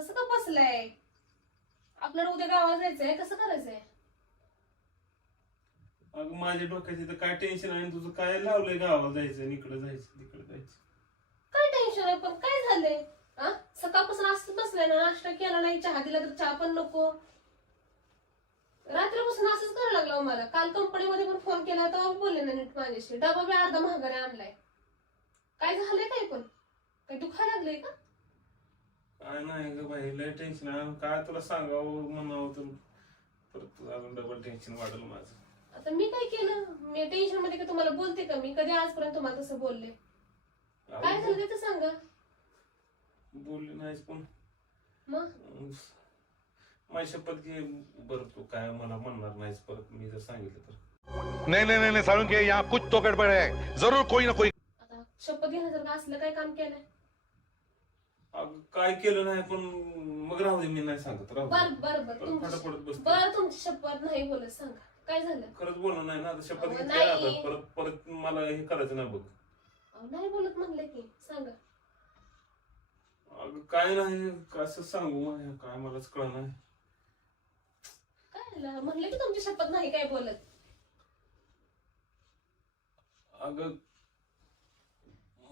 तसं का बसलंय? आपल्याला उद्या गावाला जायचंय, कसं करायचंय? अगं माझ्या डोक्यात इथं काय टेन्शन आहे, तुझं काय लावलंय गावाला जायचं, इकडे जायचं तिकडे जायचं. काय टेन्शन आहे पण? काय झालंय? हा, सकाळपासून असं बसलाय ना, नाश्ता केला नाही, चहा दिला तर चहा पण नको. रात्रीपासून असंच करायला लागलं हो मला. काल कंपनीमध्ये पण फोन केला तेव्हा बोलले ना नीट माझ्याशी. डबा बी अर्धा महागाने आणलाय. काय झालंय काय पण? काय दुखायला लागलंय का? काय नाही ग बाई, लय टेन्शन आहे. काय तुला सांगावं म्हणावं तर परत अजून डबल टेन्शन वाढलं माझं. आता मी काय केलं? मी टेन्शन मध्ये का तुम्हाला बोलते का? मी कधी आजपर्यंत तुम्हाला तसं बोलले? काय झालं ते सांगा. बोलली नाहीस पण मग माझी शपथ घे बरं, तू काय मला म्हणणार नाहीस परत मी जर सांगितलं तर. नहीं नहीं नहीं साळुंखे, यहाँ कुछ तो गड़बड़ है, जरूर कोई ना कोई. आता शपथ घेण्यासारखं असलं काय काम केलंय? अगं काय केलं नाही पण मग राहू दे, मी नाही सांगत. राहू बर दे. बर बर परत फटाफट बस. बर तुमची शपथ नाही बोलत, सांगा काय झालं? खरंच बोलणं नाही ना आता, शपथ अहो, घेतली नाही. आता परत परत मला हे करायचं नाही बघ. अहो, नाही बोलत म्हणलं की सांगा. अगं काय नाही, कसं सांगू माझ्या, काय मलाच कळ नाही. काय झालं? म्हणलं की तुमची शपथ नाही काय बोलत. अगं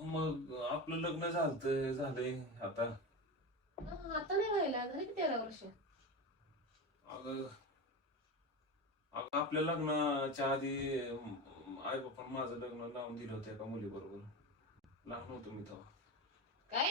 मग आपलं लग्न झालंय आता. आता नाही व्हायला, झाले की 13 वर्ष. अगं अगं आपल्या लग्नाच्या आधी आई बाप्पा माझं लग्न लावून दिलं होतं एका मुलीबरोबर. लहान होतो मी तेव्हा. काय